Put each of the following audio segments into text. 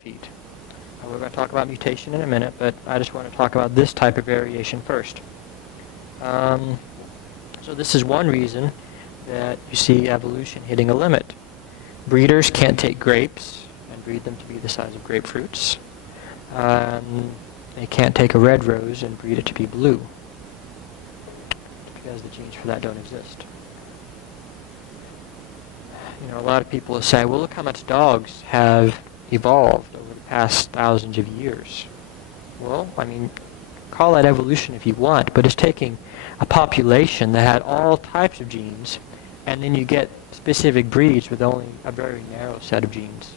feet. We're going to talk about mutation in a minute, but I just want to talk about this type of variation first. So this is one reason that you see evolution hitting a limit. Breeders can't take grapes and breed them to be the size of grapefruits. They can't take a red rose and breed it to be blue, because the genes for that don't exist. You know, a lot of people will say, well, look how much dogs have evolved over the past thousands of years. Well, I mean, call that evolution if you want, but it's taking a population that had all types of genes, and then you get specific breeds with only a very narrow set of genes.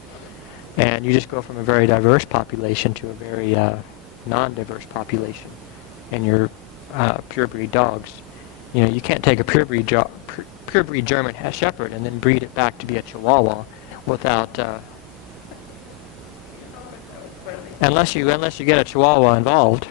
And you just go from a very diverse population to a very non-diverse population in your purebred dogs. You know, you can't take a purebred German Shepherd and then breed it back to be a Chihuahua without, unless you get a Chihuahua involved.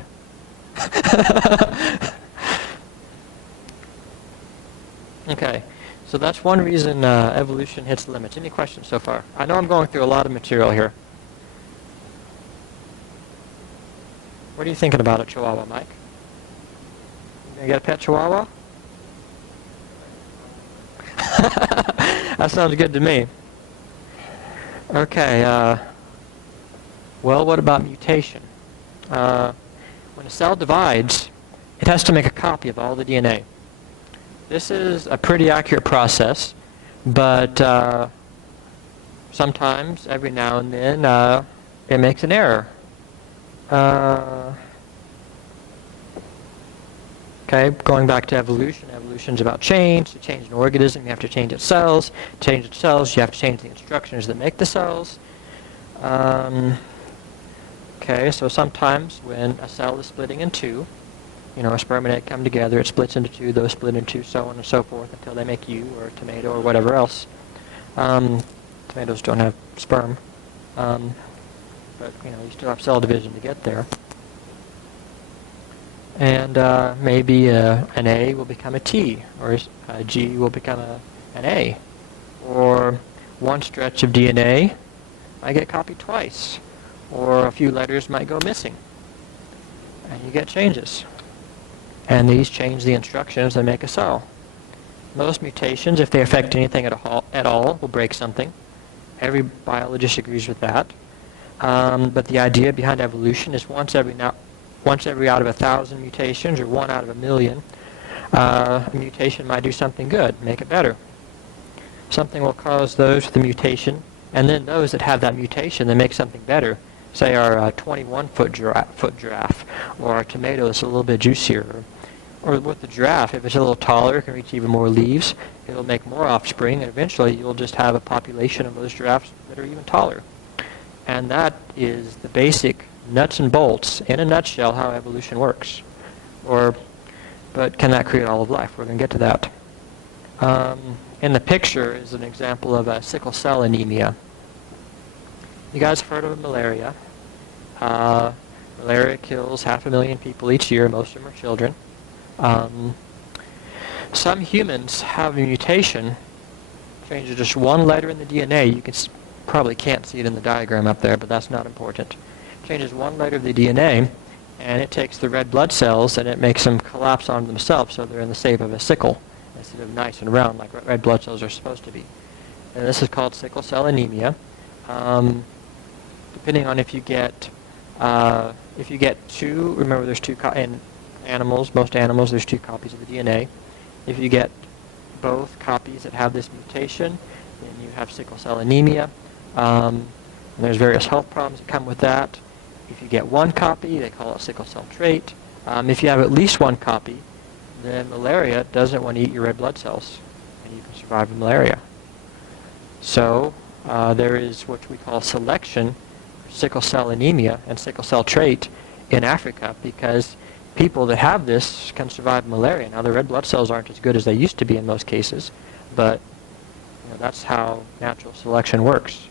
Okay, so that's one reason evolution hits limits. Any questions so far? I know I'm going through a lot of material here. What are you thinking about a Chihuahua, Mike? You gonna get a pet Chihuahua? That sounds good to me. Okay, well, what about mutation? When a cell divides, it has to make a copy of all the DNA. This is a pretty accurate process, but sometimes, every now and then, it makes an error. Okay, going back to evolution. Evolution's about change. To change an organism, you have to change its cells. To change its cells, you have to change the instructions that make the cells. Okay, so sometimes when a cell is splitting in two, you know, a sperm and egg come together, it splits into two, those split into two, so on and so forth, until they make you, or a tomato, or whatever else. Tomatoes don't have sperm, but, you know, you still have cell division to get there. And maybe an A will become a T, or a G will become an A. Or one stretch of DNA might get copied twice, or a few letters might go missing, and you get changes. And these change the instructions that make a cell. Most mutations, if they affect anything at all, will break something. Every biologist agrees with that. But the idea behind evolution is once every out of 1,000 mutations, or 1 out of 1,000,000, a mutation might do something good, make it better. Something will cause those with the mutation, and then those that have that mutation that make something better. Say our 21-foot giraffe, or our tomato is a little bit juicier. Or with the giraffe, if it's a little taller, it can reach even more leaves. It'll make more offspring, and eventually you'll just have a population of those giraffes that are even taller. And that is the basic nuts and bolts, in a nutshell, how evolution works. But can that create all of life? We're going to get to that. In the picture is an example of sickle cell anemia. You guys have heard of malaria. Malaria kills 500,000 people each year. Most of them are children. Some humans have a mutation, changes just one letter in the DNA. You probably can't see it in the diagram up there, but that's not important. Changes one letter of the DNA, and it takes the red blood cells and it makes them collapse on themselves, so they're in the shape of a sickle instead of nice and round like red blood cells are supposed to be. And this is called sickle cell anemia. Depending on if you get two, remember there's two in animals, most animals, there's 2 copies of the DNA. If you get both copies that have this mutation, then you have sickle cell anemia. And there's various health problems that come with that. If you get 1 copy, they call it sickle cell trait. If you have at least 1 copy, then malaria doesn't want to eat your red blood cells, and you can survive with malaria. So there is what we call selection for sickle cell anemia and sickle cell trait in Africa, because people that have this can survive malaria. Now, the red blood cells aren't as good as they used to be in most cases, but you know, that's how natural selection works.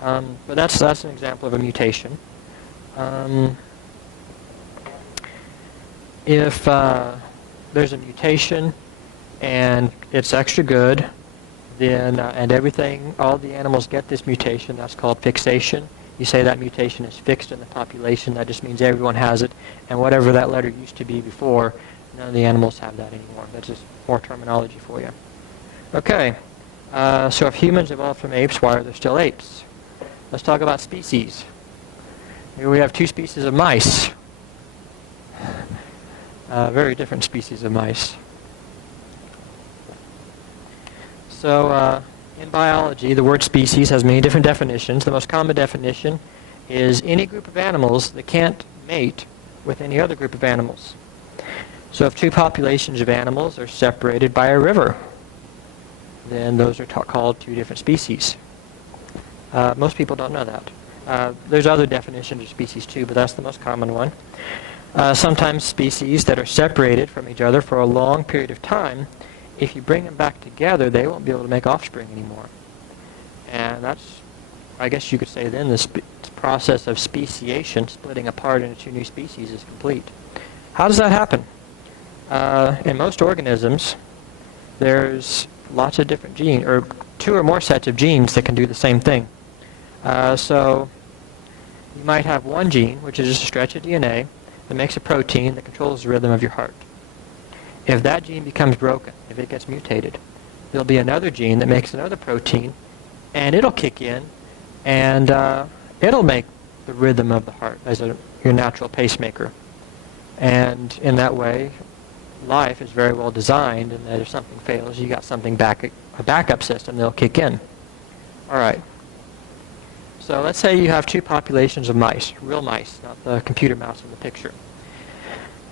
But that's an example of a mutation. If there's a mutation and it's extra good, then and all the animals get this mutation, that's called fixation. you say that mutation is fixed in the population. That just means everyone has it, and whatever that letter used to be before, none of the animals have that anymore. That's just more terminology for you. Okay, so if humans evolved from apes, why are there still apes? Let's talk about species. Here we have two species of mice. Very different species of mice. So in biology, the word species has many different definitions. The most common definition is any group of animals that can't mate with any other group of animals. So if two populations of animals are separated by a river, then those are called two different species. Most people don't know that. There's other definitions of species too, but that's the most common one. Sometimes species that are separated from each other for a long period of time, if you bring them back together, they won't be able to make offspring anymore. And that's, I guess you could say then, this process of speciation, splitting apart into two new species, is complete. How does that happen? In most organisms, there's lots of different genes, or two or more sets of genes that can do the same thing. So you might have one gene, which is just a stretch of DNA, that makes a protein that controls the rhythm of your heart. If that gene becomes broken, if it gets mutated, there'll be another gene that makes another protein, and it'll kick in, and it'll make the rhythm of the heart as your natural pacemaker. And in that way, life is very well designed, and that if something fails, you got something a backup system that'll kick in. All right. So let's say you have two populations of mice, real mice, not the computer mouse in the picture.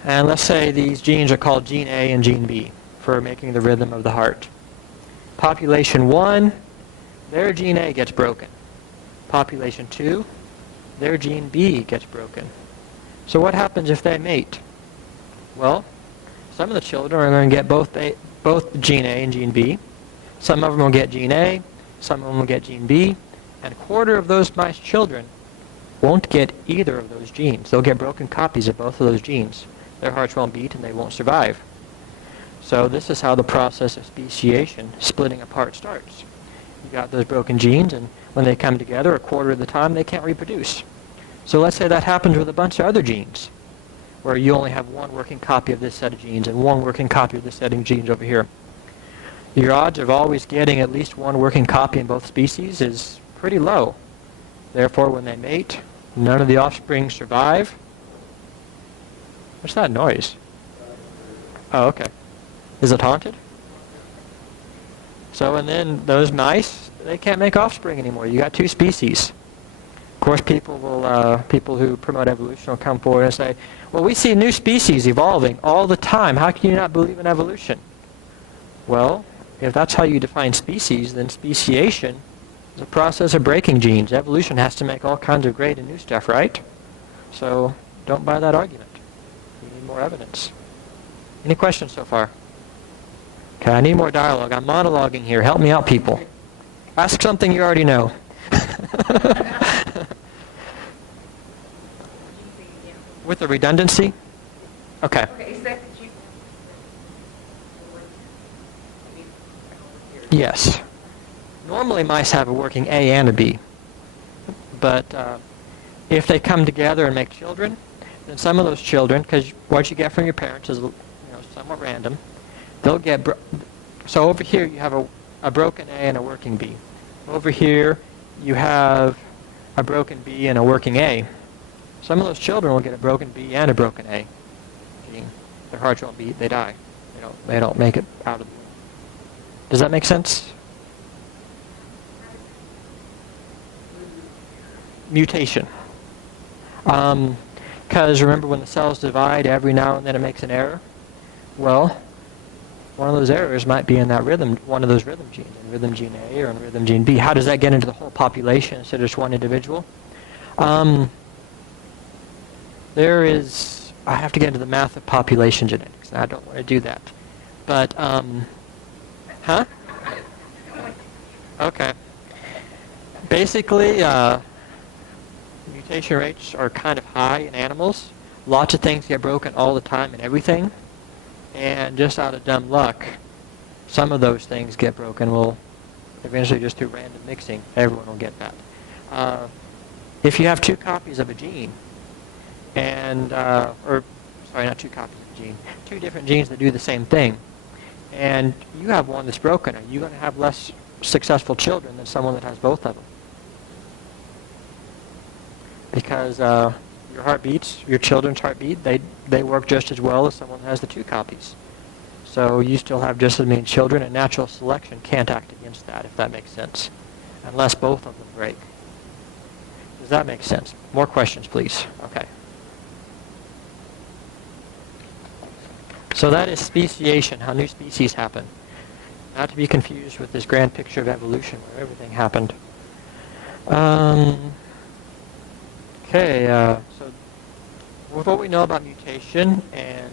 And let's say these genes are called gene A and gene B for making the rhythm of the heart. Population 1, their gene A gets broken. Population 2, their gene B gets broken. So what happens if they mate? Well, some of the children are going to get both gene A and gene B. Some of them will get gene A, some of them will get gene B, and a quarter of those mice children won't get either of those genes. They'll get broken copies of both of those genes. Their hearts won't beat and they won't survive. So this is how the process of speciation, splitting apart, starts. You got those broken genes, and when they come together, a quarter of the time they can't reproduce. So let's say that happens with a bunch of other genes, where you only have one working copy of this set of genes and one working copy of this set of genes over here. Your odds of always getting at least one working copy in both species is pretty low. Therefore, when they mate, none of the offspring survive. What's that noise? Oh, okay. Is it haunted? So, and then those mice, they can't make offspring anymore. You got two species. Of course, people who promote evolution will come forward and say, well, we see new species evolving all the time. How can you not believe in evolution? Well, if that's how you define species, then speciation is a process of breaking genes. Evolution has to make all kinds of great and new stuff, right? So don't buy that argument. You need more evidence. Any questions so far? Okay, I need more dialogue. I'm monologuing here. Help me out, people. Ask something you already know. With the redundancy? Okay. Yes. Normally mice have a working A and a B. But if they come together and make children, then some of those children, because what you get from your parents is somewhat random, they'll get... So over here you have a broken A and a working B. Over here you have a broken B and a working A. Some of those children will get a broken B and a broken A gene. Their hearts won't beat, they die. They don't make it out of the womb. Does that make sense? Mutation. Because remember, when the cells divide, every now and then it makes an error? Well, one of those errors might be in that rhythm, one of those rhythm genes, in rhythm gene A or in rhythm gene B. How does that get into the whole population instead of just one individual? I have to get into the math of population genetics, and I don't want to do that. But, huh? Okay. Basically, mutation rates are kind of high in animals. Lots of things get broken all the time in everything. And just out of dumb luck, some of those things get broken. Well, eventually just through random mixing, everyone will get that. If you have two copies of a gene, and, or, sorry, not two copies of a gene, two different genes that do the same thing, and you have one that's broken, are you going to have less successful children than someone that has both of them? Because your heartbeats, your children's heartbeat, they work just as well as someone that has the two copies. So you still have just as many children, and natural selection can't act against that, if that makes sense, unless both of them break. Does that make sense? More questions, please. Okay. So that is speciation, how new species happen. Not to be confused with this grand picture of evolution where everything happened. Okay, so with what we know about mutation, and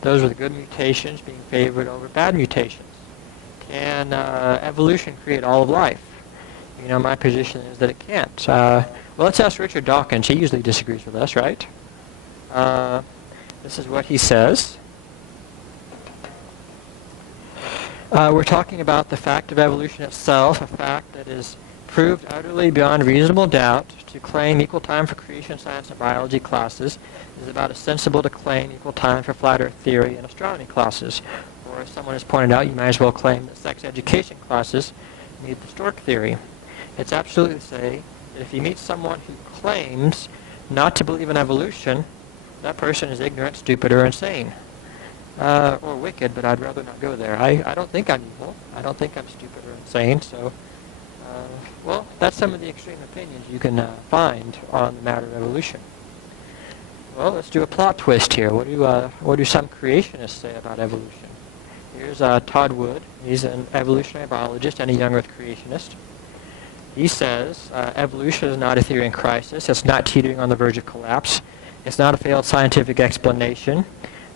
those are the good mutations being favored over bad mutations, can evolution create all of life? You know, my position is that it can't. Well, let's ask Richard Dawkins. He usually disagrees with us, right? This is what he says. We're talking about the fact of evolution itself, a fact that is proved utterly beyond reasonable doubt. To claim equal time for creation science and biology classes is about as sensible to claim equal time for flat earth theory and astronomy classes. Or as someone has pointed out, you might as well claim that sex education classes need the stork theory. It's absolutely to say that if you meet someone who claims not to believe in evolution, that person is ignorant, stupid, or insane. Or wicked, but I'd rather not go there. I don't think I'm evil. I don't think I'm stupid or insane, so... well, that's some of the extreme opinions you can find on the matter of evolution. Well, let's do a plot twist here. What do some creationists say about evolution? Here's Todd Wood. He's an evolutionary biologist and a young Earth creationist. He says evolution is not a theory in crisis. It's not teetering on the verge of collapse. It's not a failed scientific explanation.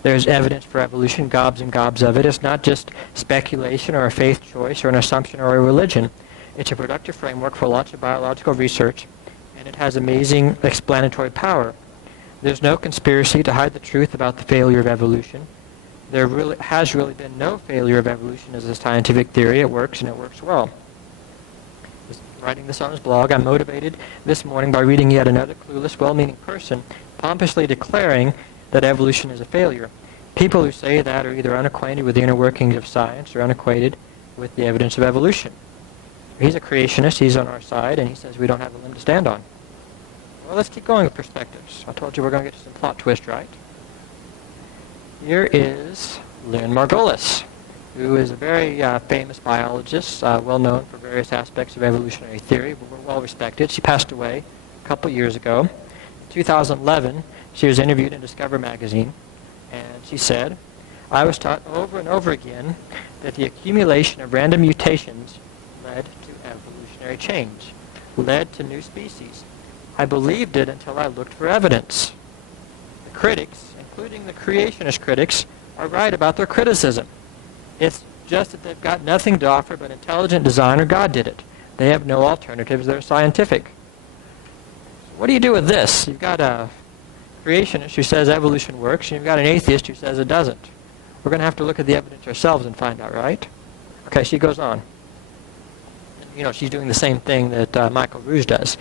There's evidence for evolution, gobs and gobs of it. It's not just speculation or a faith choice or an assumption or a religion. It's a productive framework for lots of biological research, and it has amazing explanatory power. There's no conspiracy to hide the truth about the failure of evolution. There has really been no failure of evolution as a scientific theory. It works, and it works well. He's writing this on his blog. I'm motivated this morning by reading yet another clueless, well-meaning person pompously declaring that evolution is a failure. People who say that are either unacquainted with the inner workings of science or unacquainted with the evidence of evolution. He's a creationist, he's on our side, and he says we don't have a limb to stand on. Well, let's keep going with perspectives. I told you we're going to get to some plot twist, right? Here is Lynn Margulis, who is a very famous biologist, well known for various aspects of evolutionary theory, but well respected. She passed away a couple years ago. In 2011, she was interviewed in Discover magazine, and she said, "I was taught over and over again that the accumulation of random mutations led to evolutionary change, led to new species. I believed it until I looked for evidence." The critics, including the creationist critics, are right about their criticism. It's just that they've got nothing to offer but intelligent design or God did it. They have no alternatives that are scientific. So what do you do with this? You've got a creationist who says evolution works, and you've got an atheist who says it doesn't. We're going to have to look at the evidence ourselves and find out, right? Okay, she goes on. You know, she's doing the same thing that Michael Rouge does.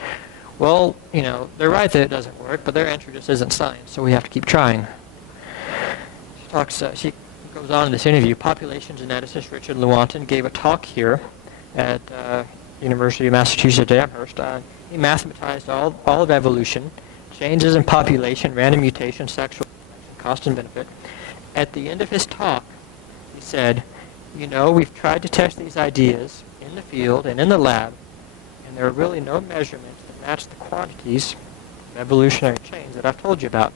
Well, you know, they're right that it doesn't work, but their answer just isn't science, so we have to keep trying. She goes on in this interview. Population geneticist Richard Lewontin gave a talk here at University of Massachusetts Amherst. He mathematized all of evolution, changes in population, random mutation, sexual selection, cost and benefit. At the end of his talk, he said, "You know, we've tried to test these ideas in the field and in the lab, and there are really no measurements that match the quantities of evolutionary change that I've told you about."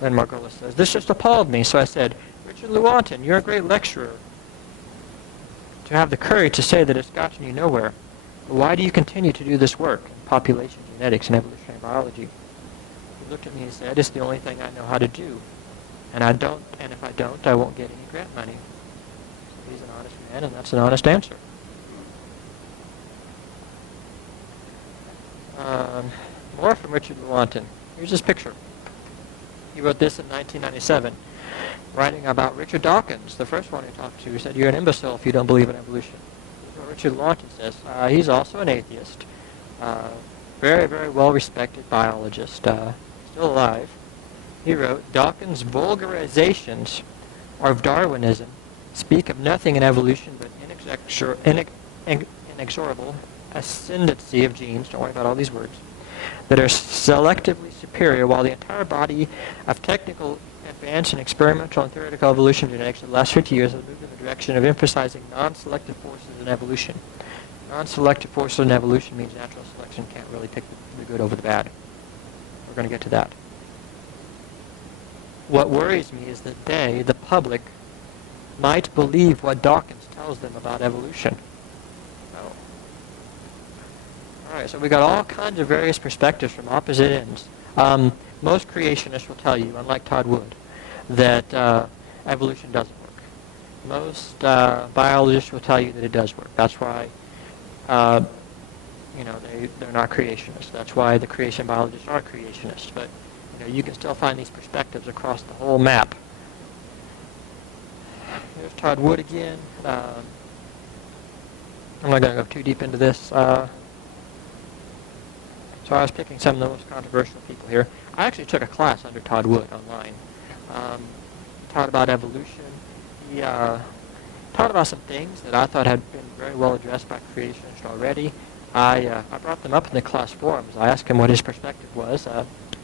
Then Margulis says, "This just appalled me, so I said, Richard Lewontin, you're a great lecturer. To have the courage to say that it's gotten you nowhere, but why do you continue to do this work in population genetics and evolutionary biology?" He looked at me and said, "It's the only thing I know how to do. And if I don't, I won't get any grant money." So he's an honest man, and that's an honest answer. More from Richard Lewontin. Here's his picture. He wrote this in 1997, writing about Richard Dawkins, the first one he talked to. He said, "You're an imbecile if you don't believe in evolution." Well, Richard Lewontin says he's also an atheist. very, very well-respected biologist, still alive. He wrote, Dawkins' vulgarizations of Darwinism speak of nothing in evolution but inexorable ascendancy of genes, don't worry about all these words, that are selectively superior, while the entire body of technical advance in experimental and theoretical evolution genetics in the last 50 years has moved in the direction of emphasizing non-selective forces in evolution. Non-selective forces in evolution means natural selection can't really pick the good over the bad. We're going to get to that. What worries me is that they, the public, might believe what Dawkins tells them about evolution. Oh. Alright, so we got all kinds of various perspectives from opposite ends. Most creationists will tell you, unlike Todd Wood, that evolution doesn't work. Most biologists will tell you that it does work. That's why, they're not creationists. That's why the creation biologists are creationists. But you can still find these perspectives across the whole map. Here's Todd Wood again. I'm not going to go too deep into this. So I was picking some of the most controversial people here. I actually took a class under Todd Wood online. Taught about evolution. He taught about some things that I thought had been very well addressed by creationists already. I brought them up in the class forums. I asked him what his perspective was.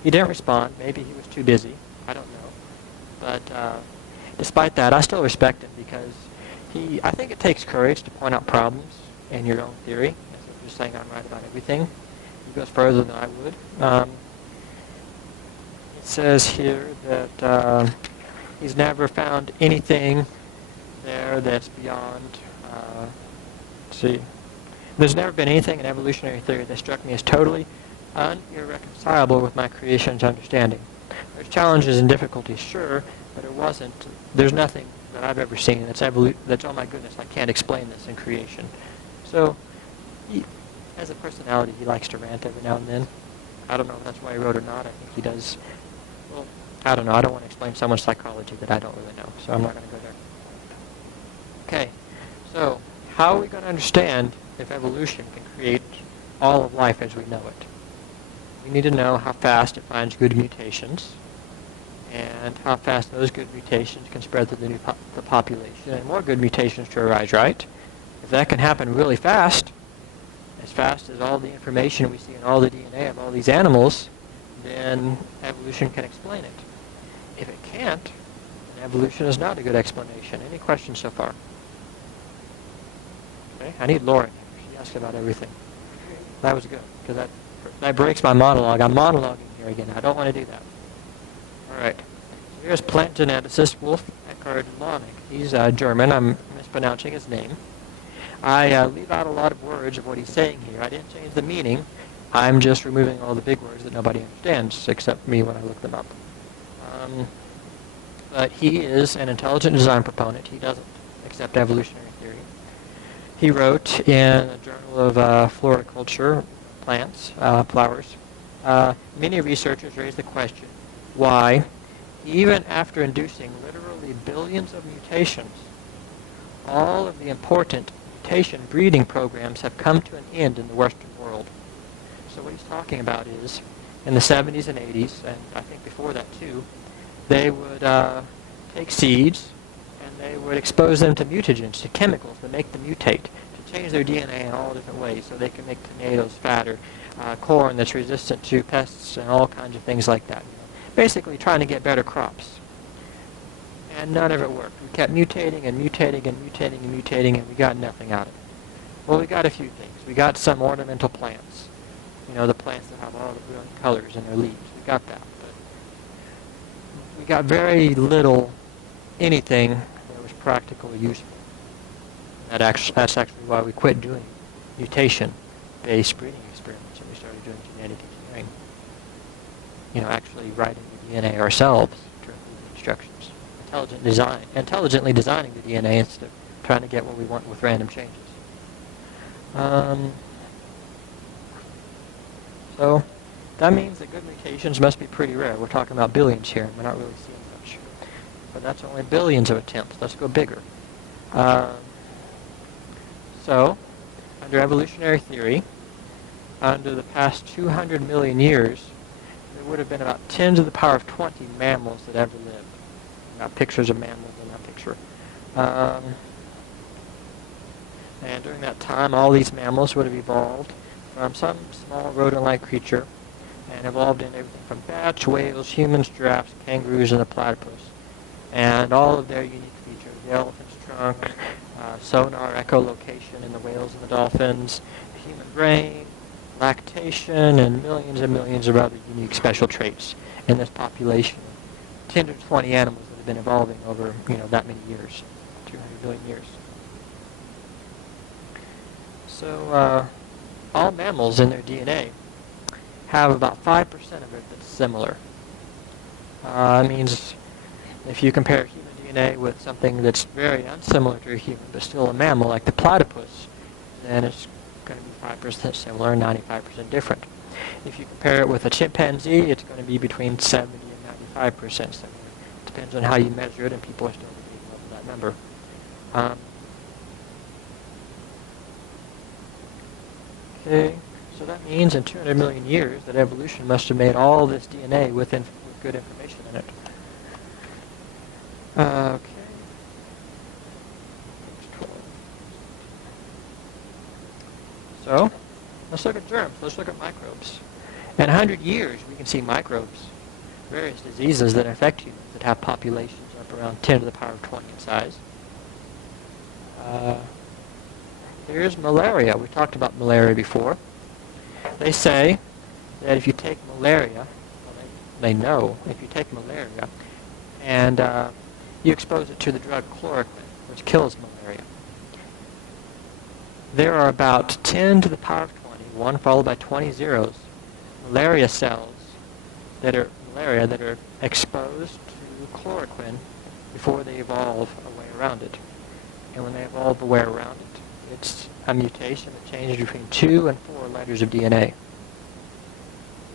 He didn't respond. Maybe he was too busy. I don't know. But despite that, I still respect him because I think it takes courage to point out problems in your own theory. Instead of just saying I'm right about everything. He goes further than I would. It says here that he's never found anything there that's beyond, let's see. There's never been anything in evolutionary theory that struck me as totally irreconcilable with my creation's understanding. There's challenges and difficulties, sure, but there's nothing that I've ever seen that's oh my goodness, I can't explain this in creation. So, as a personality, he likes to rant every now and then. I don't know if that's why he wrote or not. I think he does. Well, I don't know. I don't want to explain someone's psychology that I don't really know, so I'm not going to go there. Okay, so how are we going to understand if evolution can create all of life as we know it? We need to know how fast it finds good mutations and how fast those good mutations can spread through the population and more good mutations to arise, right? If that can happen really fast as all the information we see in all the DNA of all these animals, then evolution can explain it. If it can't, then evolution is not a good explanation. Any questions so far? Okay, I need Lauren here. She asked about everything. That was good, because that breaks my monologue. I'm monologuing here again. I don't want to do that. All right. So here's plant geneticist Wolf-Eckhard Launig. He's German. I'm mispronouncing his name. I leave out a lot of words of what he's saying here. I didn't change the meaning. I'm just removing all the big words that nobody understands, except me when I look them up. But he is an intelligent design proponent. He doesn't accept evolutionary theory. He wrote in a journal of floriculture, plants, flowers, many researchers raise the question why, even after inducing literally billions of mutations, all of the important mutation breeding programs have come to an end in the Western world. So what he's talking about is, in the 70s and 80s, and I think before that too, they would take seeds and they would expose them to mutagens, to chemicals that make them mutate, to change their DNA in all different ways so they can make tomatoes fatter, corn that's resistant to pests and all kinds of things like that. Basically trying to get better crops. And none of it worked. We kept mutating and mutating and mutating and mutating, and we got nothing out of it. Well, we got a few things. We got some ornamental plants. The plants that have all the brilliant colors in their leaves. We got that. But we got very little, anything that was practically useful. That's actually why we quit doing mutation-based breeding experiments and we started doing genetic engineering. Actually writing the DNA ourselves to include the instructions. Intelligently designing the DNA instead of trying to get what we want with random changes. So that means that good mutations must be pretty rare. We're talking about billions here, and we're not really seeing much. But that's only billions of attempts. Let's go bigger. So, under evolutionary theory, under the past 200 million years, there would have been about 10 to the power of 20 mammals that ever lived. Got pictures of mammals in that picture. And during that time, all these mammals would have evolved from some small rodent-like creature and evolved into everything from bats, whales, humans, giraffes, kangaroos, and the platypus. And all of their unique features, the elephant's trunk, sonar echolocation in the whales and the dolphins, the human brain, lactation, and millions of other unique special traits in this population of 10 to 20 animals that have been evolving over, that many years, 200 billion years. So all mammals in their DNA have about 5% of it that's similar. That means if you compare human DNA with something that's very unsimilar to a human but still a mammal like the platypus, then it's going to be 5% similar and 95% different. If you compare it with a chimpanzee, it's going to be between 70 and 95% similar. It depends on how you measure it, and people are still debating over that number. Okay, so that means in 200 million years that evolution must have made all this DNA with good information in it. Okay. So, let's look at germs. Let's look at microbes. In 100 years, we can see microbes, various diseases that affect humans that have populations up around 10 to the power of 20 in size. Here's malaria. We talked about malaria before. They say that if you take malaria, well, they know if you take malaria and you expose it to the drug chloroquine, which kills malaria, there are about 10 to the power of 20, 1 followed by 20 zeros, malaria cells that are exposed to chloroquine before they evolve a way around it. And when they evolve a way around it, it's a mutation that changes between 2 and 4 letters of DNA.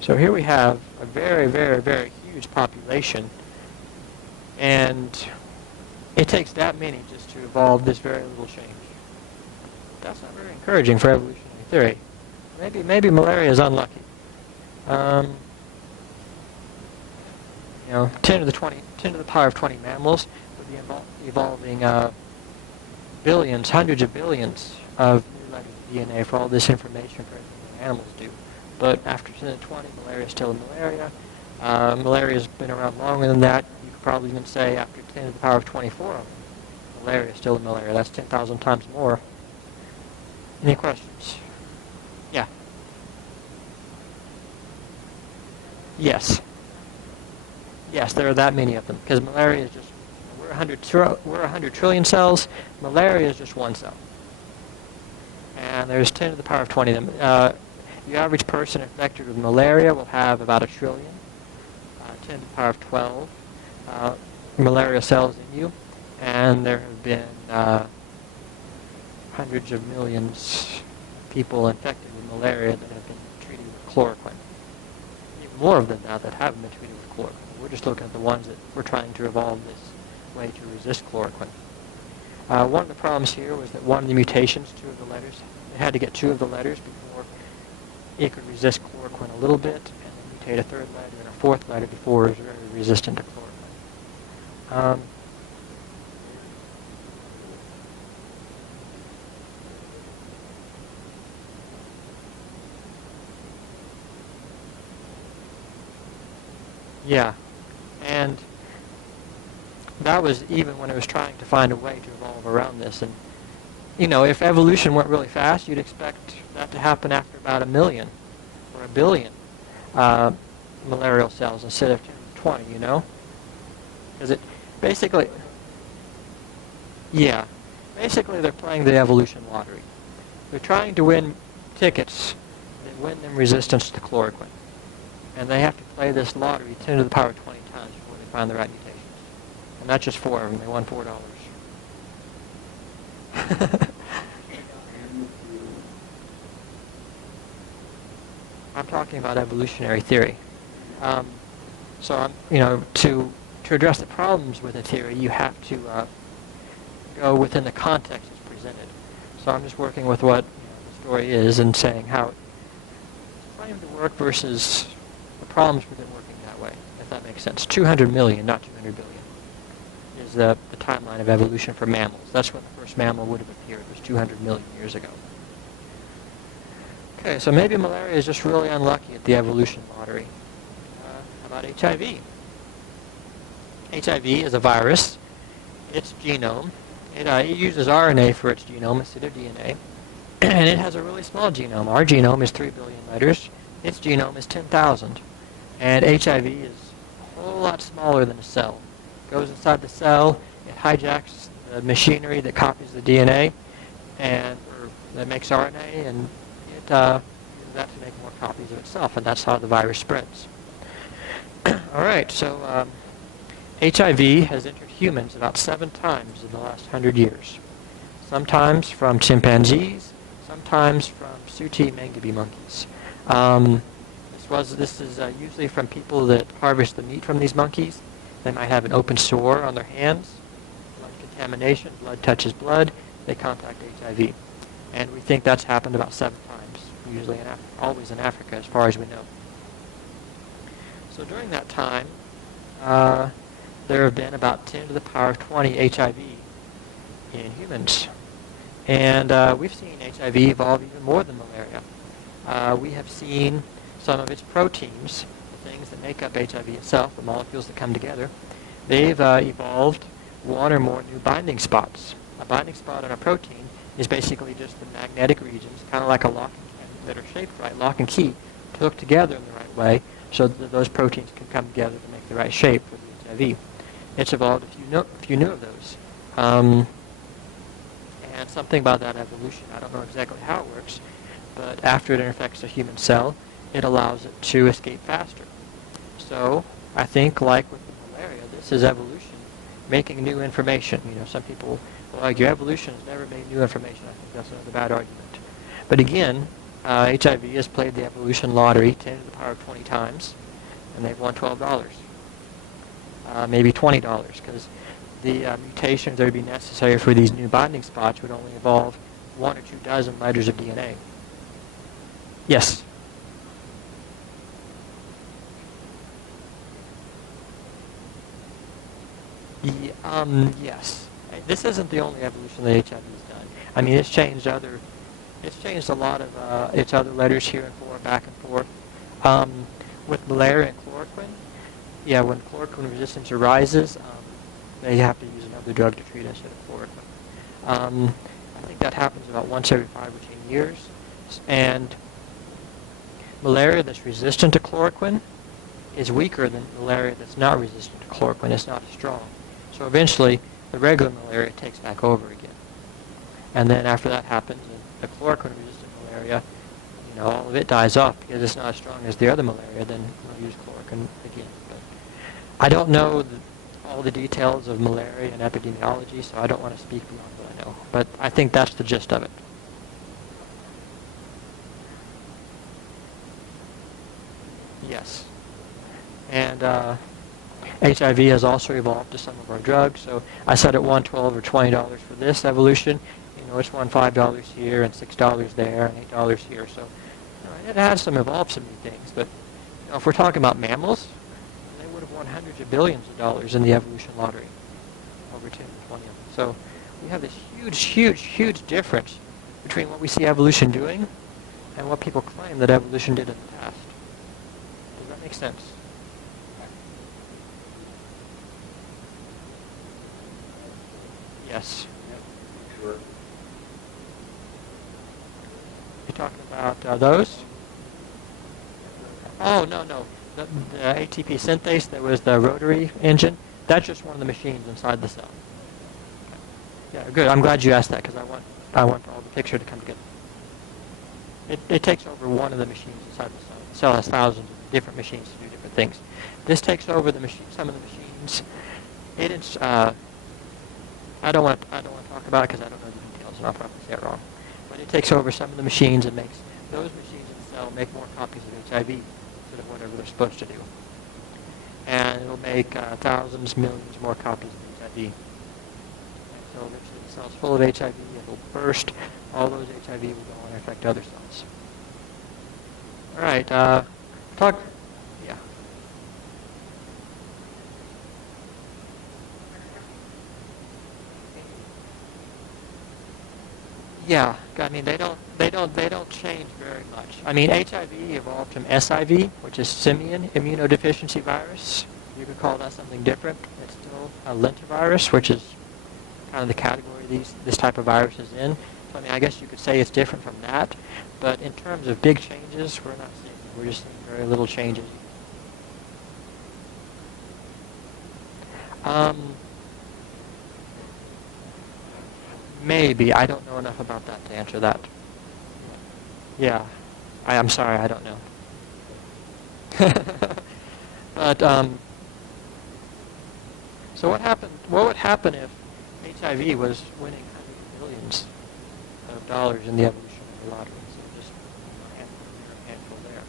So here we have a very, very, very huge population, and it takes that many just to evolve this very little change. That's not very encouraging for evolutionary theory. Maybe malaria is unlucky. 10 to the power of 20 mammals would be evolving billions, hundreds of billions of new letters of DNA for all this information for everything that animals do. But after 10 to 20, malaria is still malaria. Malaria has been around longer than that. You could probably even say after 10 to the power of 24, malaria is still malaria. That's 10,000 times more. Any questions? Yeah. Yes. Yes, there are that many of them, because malaria is just, we're 100 trillion cells. Malaria is just one cell. And there's 10 to the power of 20 of them. The average person infected with malaria will have about 1 trillion, 10 to the power of 12 malaria cells in you. And there have been hundreds of millions of people infected with malaria that have been treated with chloroquine. Even more of them now that haven't been treated with chloroquine. We're just looking at the ones that we're trying to evolve this way to resist chloroquine. One of the problems here was that one of the mutations, 2 of the letters, it had to get 2 of the letters before it could resist chloroquine a little bit, and then mutate a 3rd letter and a 4th letter before it was very resistant to chloroquine. Yeah, and that was even when it was trying to find a way to evolve around this. And, if evolution went really fast, you'd expect that to happen after about 1 million or 1 billion malarial cells instead of 20, Because it basically, basically they're playing the evolution lottery. They're trying to win tickets that win them resistance to chloroquine. And they have to play this lottery 10 to the power of 20 times before they find the right mutations. And not just 4 of them. They won $4. I'm talking about evolutionary theory. So, to address the problems with a theory, you have to go within the context it's presented. So I'm just working with what the story is and saying how claim to work versus the problems with it working that way, if that makes sense. 200 million, not 200 billion, is the timeline of evolution for mammals. That's when the first mammal would have appeared, was 200 million years ago. Okay, so maybe malaria is just really unlucky at the evolution lottery. How about HIV? HIV is a virus. Its genome, it uses RNA for its genome instead of DNA, and it has a really small genome. Our genome is 3 billion letters. Its genome is 10,000. And HIV is a whole lot smaller than a cell. It goes inside the cell, it hijacks the machinery that copies the DNA, or that makes RNA, and it uses that to make more copies of itself, and that's how the virus spreads. All right, so HIV has entered humans about 7 times in the last 100 years. Sometimes from chimpanzees, sometimes from Sooty Mangabe monkeys. This is usually from people that harvest the meat from these monkeys. They might have an open sore on their hands, blood contamination, blood touches blood, they contact HIV. And we think that's happened about 7 times, usually always in Africa as far as we know. So during that time, there have been about 10 to the power of 20 HIV in humans. And we've seen HIV evolve even more than malaria. We have seen some of its proteins, the things that make up HIV itself, the molecules that come together, they've evolved 1 or more new binding spots. A binding spot on a protein is basically just the magnetic regions, kind of like a lock and key, that are shaped right, lock and key, to hook together in the right way so that those proteins can come together to make the right shape for the HIV. It's evolved a few new of those. And something about that evolution, I don't know exactly how it works, but after it infects a human cell, it allows it to escape faster. So I think, like with the malaria, this is evolution making new information. Some people will argue evolution has never made new information. I think that's another bad argument. But again, HIV has played the evolution lottery 10 to the power of 20 times, and they've won $12. Maybe $20, because the mutations that would be necessary for these new binding spots would only involve 1 or 2 dozen letters of DNA. Yes? Yes. This isn't the only evolution that HIV has done. I mean, it's changed a lot of its other letters here and forth, back and forth. With malaria and chloroquine, yeah, when chloroquine resistance arises, they have to use another drug to treat instead of chloroquine. I think that happens about once every 5 or 10 years. And malaria that's resistant to chloroquine is weaker than malaria that's not resistant to chloroquine. It's not as strong. So eventually, the regular malaria takes back over again. And then after that happens, the chloroquine-resistant malaria, all of it dies off because it's not as strong as the other malaria, then we'll use chloroquine again. But I don't know all the details of malaria and epidemiology, so I don't want to speak beyond what I know. But I think that's the gist of it. Yes. And HIV has also evolved to some of our drugs. So I said it won $12 or $20 for this evolution. It's won $5 here and $6 there and $8 here. So it has evolved some new things. But if we're talking about mammals, they would have won hundreds of billions of dollars in the evolution lottery, over 10 or 20 of them. So we have this huge, huge, huge difference between what we see evolution doing and what people claim that evolution did in the past. Does that make sense? Yes. Sure. You're talking about those? Oh, no. The ATP synthase, that was the rotary engine, that's just one of the machines inside the cell. Yeah, good. I'm glad you asked that because I want all the picture to come together. It takes over one of the machines inside the cell. The cell has thousands of different machines to do different things. This takes over some of the machines. I don't want to talk about it because I don't know the details and I'll probably say it wrong. But it takes over some of the machines and makes those machines in the cell make more copies of HIV instead of whatever they're supposed to do. And it'll make thousands, millions more copies of HIV. And so eventually the cell's full of HIV, it'll burst, all those HIV will go and infect other cells. All right. Talk. Yeah. Yeah. I mean, they don't change very much. I mean, HIV evolved from SIV, which is simian immunodeficiency virus. You could call that something different. It's still a lentivirus, which is kind of the category this type of virus is in. So I mean, I guess you could say it's different from that. But in terms of big changes, we're not seeing. We're just seeing very little changes. Um, Maybe. I don't know enough about that to answer that. Yeah. I'm sorry, I don't know. But so what would happen if HIV was winning hundreds of billions of dollars in the evolution of the lottery instead of just a handful here, a handful there?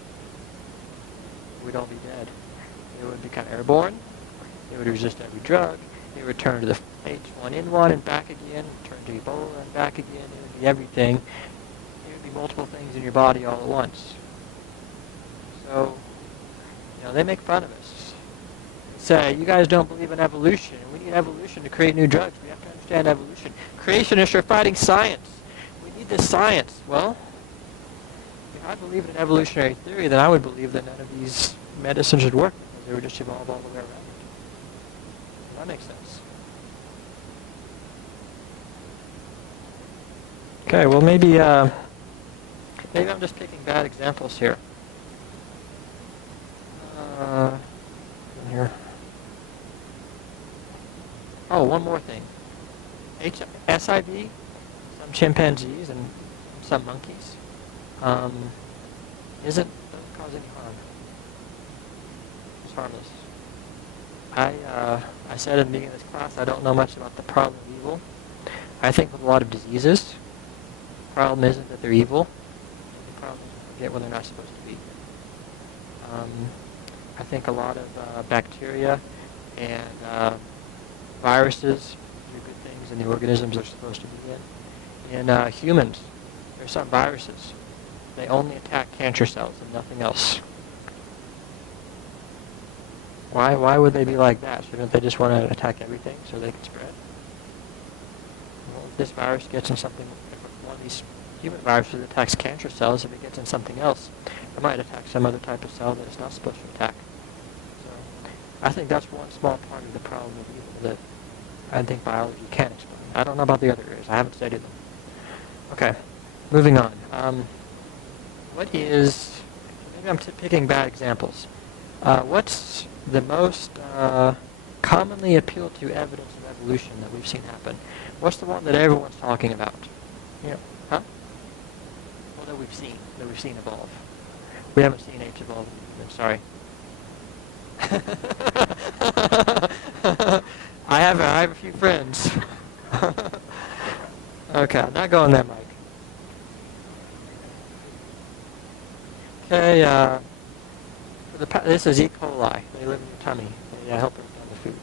We'd all be dead. They would become airborne. They would resist every drug. They would return to the H1N1 and back again, return to Ebola and back again. It would be everything. It would be multiple things in your body all at once. So, they make fun of us. They say, you guys don't believe in evolution. We need evolution to create new drugs. We have to understand evolution. Creationists are fighting science. We need this science. Well, if I believed in evolutionary theory, then I would believe that none of these medicines would work because they would just evolve all the way around. That makes sense. Okay, well maybe I'm just picking bad examples here. Here. Oh, one more thing. SIV, some chimpanzees and some monkeys, doesn't cause any harm. It's harmless. I said in the beginning of this class I don't know much about the problem of evil. I think with a lot of diseases, the problem isn't that they're evil. The problem is they get when they're not supposed to be. I think a lot of bacteria and viruses do good things in the organisms they're supposed to be in. In humans, there's some viruses. They only attack cancer cells and nothing else. Why would they be like that? Shouldn't they just want to attack everything so they can spread? Well, if this virus gets in something, if one of these human viruses attacks cancer cells, if it gets in something else, it might attack some other type of cell that it's not supposed to attack. So I think that's one small part of the problem of evil that I think biology can explain. I don't know about the other areas. I haven't studied them. Okay, moving on. Maybe I'm picking bad examples. What's the most commonly appealed to evidence of evolution that we've seen happen? What's the one that everyone's talking about? Huh? Well, that we've seen evolve. We haven't seen H evolve. I'm sorry. I have a few friends. Okay, I'm not going there, Mike. Okay, this is E. coli. They live in your tummy. They help break down the food.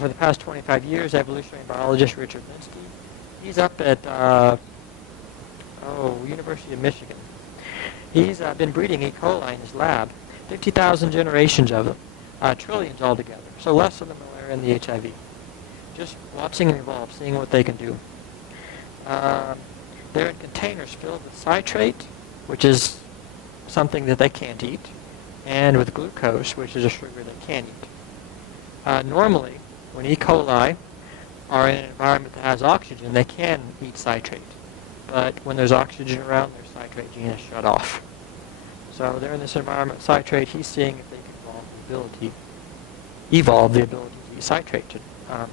For the past 25 years, evolutionary biologist Richard Lenski, he's up at University of Michigan. He's been breeding E. coli in his lab, 50,000 generations of them, trillions altogether, so less than the malaria and the HIV. Just watching them evolve, seeing what they can do. They're in containers filled with citrate, which is something that they can't eat, and with glucose, which is a sugar they can eat. Normally, when E. coli are in an environment that has oxygen, they can eat citrate. But when there's oxygen around, their citrate gene is shut off. So they're in this environment with citrate. He's seeing if they can evolve the ability to eat citrate. And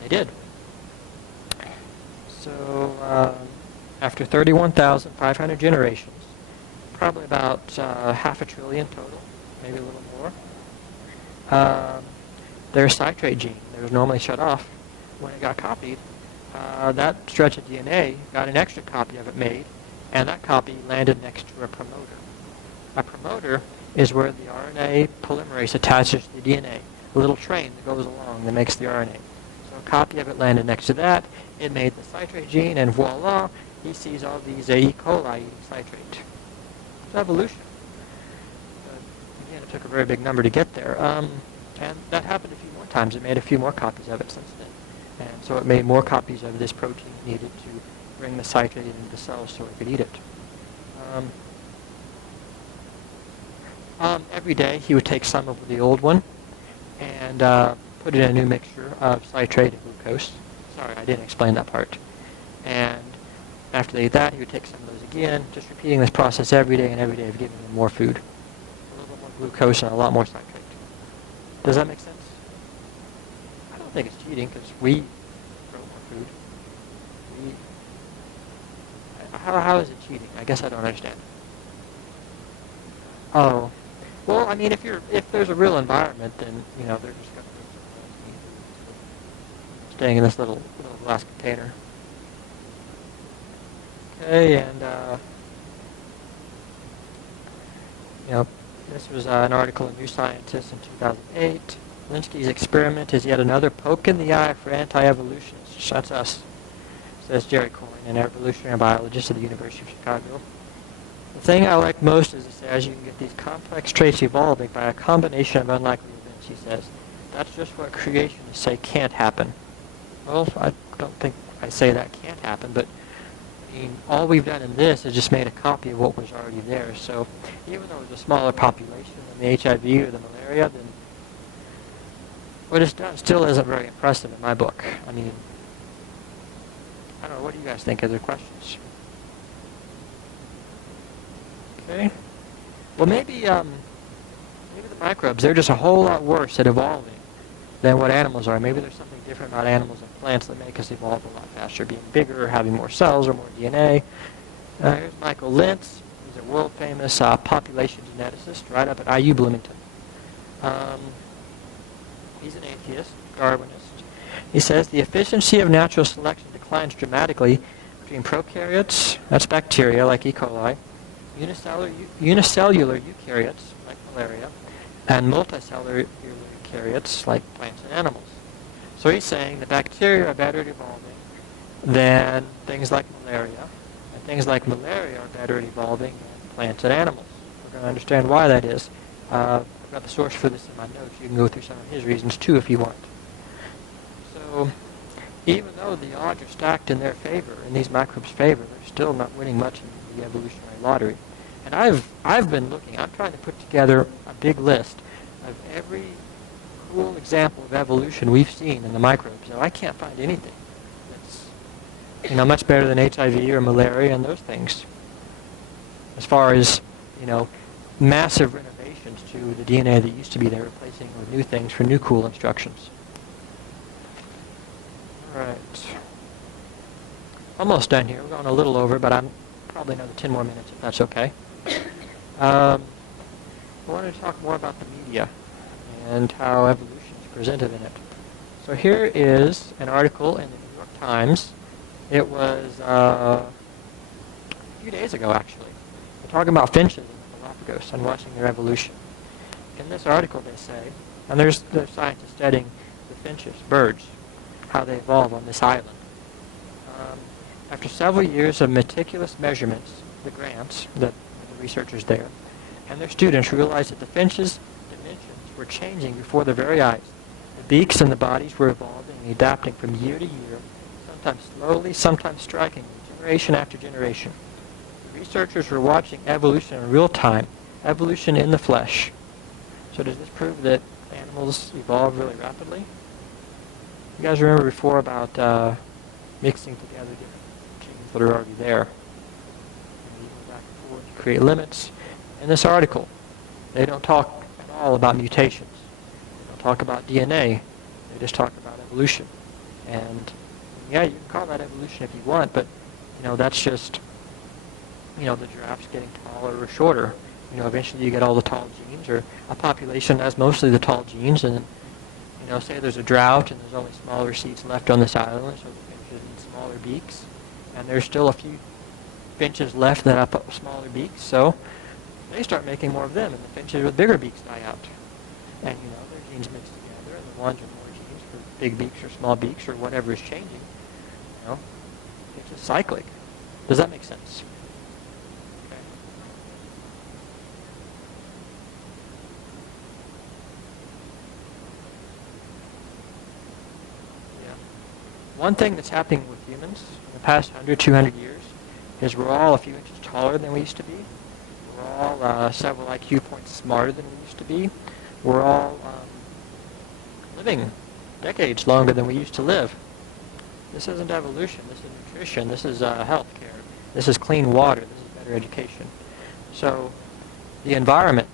they did. So after 31,500 generations, probably about half a trillion total, maybe a little more, their citrate gene that was normally shut off, when it got copied, that stretch of DNA got an extra copy of it made, and that copy landed next to a promoter. A promoter is where the RNA polymerase attaches to the DNA, a little train that goes along that makes the RNA. So a copy of it landed next to that, it made the citrate gene, and voila, he sees all these E. coli eating citrate. evolution. Again, it took a very big number to get there. And that happened a few more times. It made a few more copies of it since then. And so it made more copies of this protein needed to bring the citrate into the cells so it could eat it. Every day he would take some of the old one and put it in a new mixture of citrate and glucose. Sorry, I didn't explain that part. And after they ate that, he would take some of those again, just repeating this process every day and every day of giving them more food. A little bit more glucose and a lot more citrate. Does that make sense? I don't think it's cheating because we grow more food. How is it cheating? I guess I don't understand. Oh, well, I mean, if there's a real environment, then they're just going to staying in this little glass container. Okay, and this was an article in New Scientist in 2008. Linsky's experiment is yet another poke in the eye for anti-evolutionists. That's us, says Jerry Coyne, an evolutionary biologist at the University of Chicago. The thing I like most is, he says, you can get these complex traits evolving by a combination of unlikely events, he says. That's just what creationists say can't happen. Well, I don't think I say that can't happen, but I mean, all we've done in this is just made a copy of what was already there. So even though it's a smaller population than the HIV or the malaria, then what it's done still isn't very impressive in my book. I mean, I don't know, what do you guys think? Are there questions? Okay. Well, maybe the microbes, they're just a whole lot worse at evolving than what animals are. Maybe there's something different about animals and plants that make us evolve a lot faster, being bigger, having more cells or more DNA. Here's Michael Lentz. He's a world-famous population geneticist right up at IU Bloomington. He's an atheist, Darwinist. He says the efficiency of natural selection declines dramatically between prokaryotes, that's bacteria like E. coli, unicellular eukaryotes like malaria, and multicellular eukaryotes like plants and animals. So he's saying the bacteria are better at evolving than things like malaria, and things like malaria are better at evolving than plants and animals. We're going to understand why that is. I've got the source for this in my notes. You can go through some of his reasons too if you want. So even though the odds are stacked in their favor, in these microbes' favor, they're still not winning much in the evolutionary lottery. And I've been looking. I'm trying to put together a big list of every cool example of evolution we've seen in the microbes. And I can't find anything that's much better than HIV or malaria and those things. As far as massive renovations to the DNA that used to be there, replacing with new things for new cool instructions. All right. Almost done here. We're going a little over, but I'm probably another 10 more minutes if that's okay. I wanted to talk more about the media and how evolution is presented in it. So here is an article in the New York Times. It was a few days ago, actually. They're talking about finches in the Galapagos and watching their evolution. In this article, they say, and there's scientists studying the finches, birds, how they evolve on this island. After several years of meticulous measurements, the Grants, the researchers there, and their students realized that the finches' dimensions were changing before their very eyes. The beaks and the bodies were evolving and adapting from year to year, sometimes slowly, sometimes strikingly, generation after generation. The researchers were watching evolution in real time, evolution in the flesh. So does this prove that animals evolve really rapidly? You guys remember before about mixing together different genes that are already there. And you go back and forth, you create limits. In this article, they don't talk at all about mutations. They don't talk about DNA. They just talk about evolution. And yeah, you can call that evolution if you want, but that's just the giraffes getting taller or shorter. Eventually you get all the tall genes, or a population has mostly the tall genes, and say there's a drought and there's only smaller seeds left on this island, so the finches need smaller beaks, and there's still a few finches left that have smaller beaks, so they start making more of them, and the finches with bigger beaks die out. And their genes mix together, and the ones with more genes for big beaks or small beaks or whatever is changing. It's just cyclic. Does that make sense? Okay. one thing that's happening with humans in the past 100, 200 years is we're all a few inches taller than we used to be. We're all several IQ points smarter than we used to be. We're all living decades longer than we used to live. This isn't evolution. This is nutrition. This is health care. This is clean water. This is better education. So the environment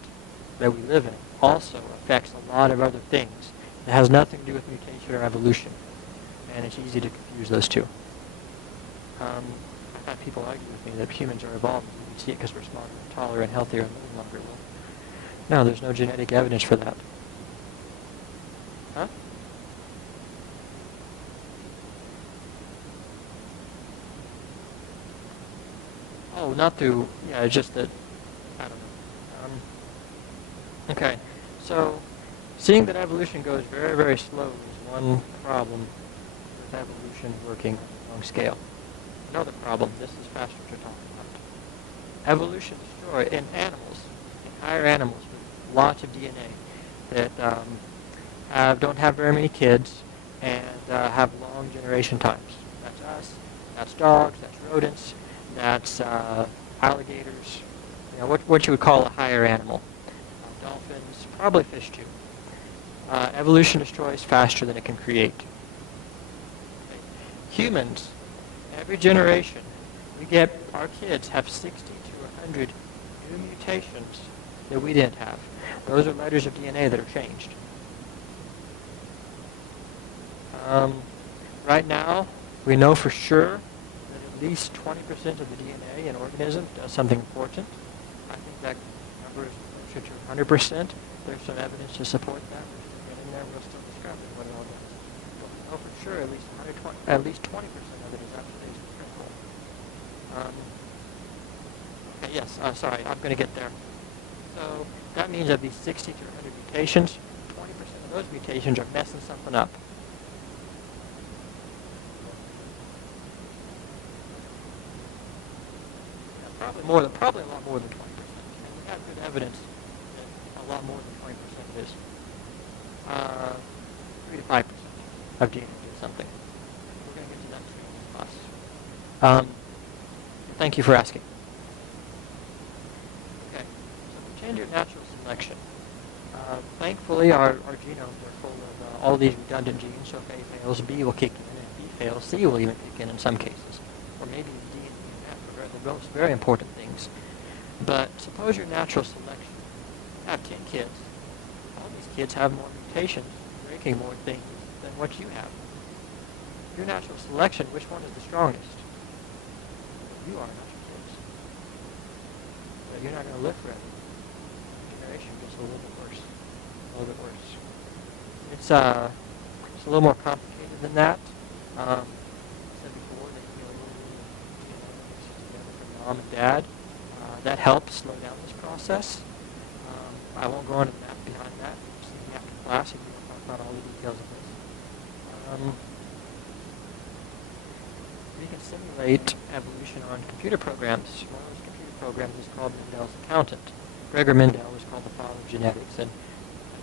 that we live in also affects a lot of other things. It has nothing to do with mutation or evolution. And it's easy to confuse those two. I've had people argue with me that humans are evolving. You can see it because we're smarter and taller and healthier and living longer. Well, no, there's no genetic evidence for that. Huh? Oh, not through, yeah, it's just that, I don't know. Okay, so seeing that evolution goes very, very slowly is one problem with evolution working on a long scale. Another problem, this is faster to talk about. Evolution in animals, in higher animals with lots of DNA that don't have very many kids and have long generation times. That's us, that's dogs, that's rodents, that's alligators, you know, what you would call a higher animal. Dolphins, probably fish too. Evolution destroys faster than it can create. Okay. Humans, every generation, our kids have 60 to 100 new mutations that we didn't have. Those are letters of DNA that are changed. Right now, we know for sure that at least 20% of the DNA in organisms does something important. I think that number is closer to 100%. There's some evidence to support that. We're still getting there. We're still discovering what it all does. But we know for sure at least 20% of it is absolutely critical. Okay, yes, sorry, I'm going to get there. So that means of these 60 to 100 mutations, 20% of those mutations are messing something up. Probably a lot more than 20%. And we have good evidence that a lot more than 20% is 3 to 5% of DNA do something. We're going to get to that soon in class. Thank you for asking. Okay, so we change your natural selection. Thankfully, our genomes are full of all these redundant genes, so if A fails, B will kick in, and if B fails, C will even kick in some cases. Or maybe D and E and F are the most very important things. But suppose your natural selection, you have 10 kids. All these kids have more mutations, breaking more things than what you have. Your natural selection, which one is the strongest? You are, not your kids. So you're not going to live forever. Generation gets a little bit worse. A little bit worse. It's a little more complicated than that. I said before that together from mom and dad. That helps slow down this process. I won't go into the math behind that. See me after class if you want to talk about all the details of this. We can simulate evolution on computer programs. One of those computer programs is called Mendel's Accountant. Gregor Mendel was called the father of genetics, and an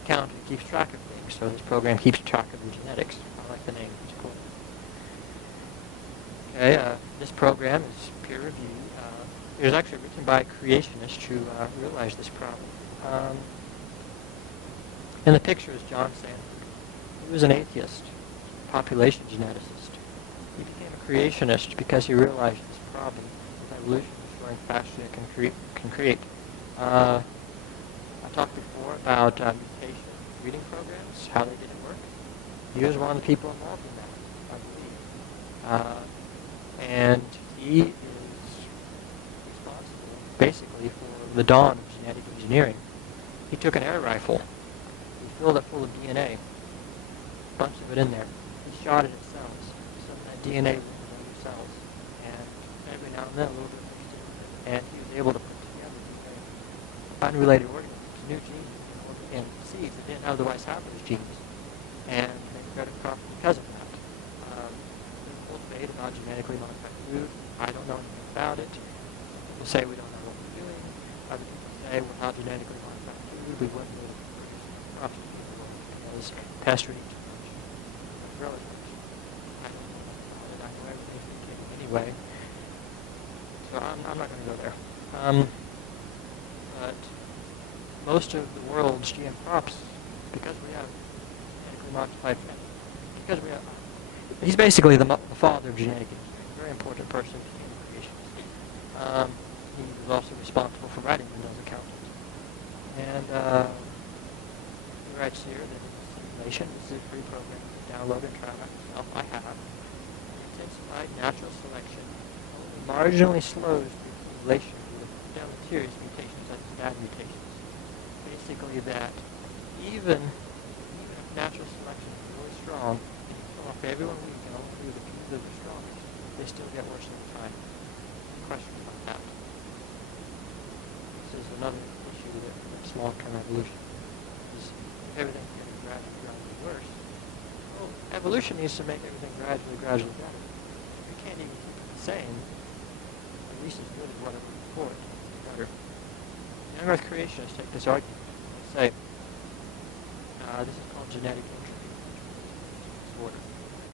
accountant keeps track of things, so this program keeps track of the genetics. I like the name, it's cool. Okay, this program is peer-reviewed. It was actually written by creationists who realized this problem. In the picture is John Sandford. He was an atheist, population geneticist. He became a creationist because he realized this problem with evolution destroying faster than it can create. I talked before about mutation reading programs, how they didn't work. He was one of the people involved in that, I believe. And he is responsible, basically, for the dawn of genetic engineering. He took an air rifle. He filled it full of DNA. A bunch of it in there. He shot it at cells. Some of that DNA went into other cells. And every now and then a little bit mixed in with it. And he was able to put together unrelated organisms, new genes in seeds that didn't otherwise have those genes. And they spread across because of that. There's a whole debate about genetically modified food. I don't know anything about it. People say we don't know what we're doing. Other people say without genetically modified food, we wouldn't be able to produce crops in the world because pests are eating too much. Growers I don't know. anyway. So I'm not going to go there. But most of the world's GM crops, because we have genetically modified, because we have, he's basically the father of genetic engineering, a very important person in creation. He was also responsible for writing Windows Accountant. And he writes here that in the simulation, this is a free program to download and try out yourself. I have. Intensified natural selection only marginally slows the accumulation of deleterious mutations, such as bad mutations. Basically that even if natural selection is really strong, well, if everyone weak and only the few that are strongest, they still get worse over time. Question about that. This is another issue with small-term evolution. Is if everything's getting gradually worse, well, evolution needs to make everything gradually better. If we can't even keep it the same, at least as good as what it was before, it can be better. Young Earth creationists take this argument. They say, this is called genetic entropy disorder.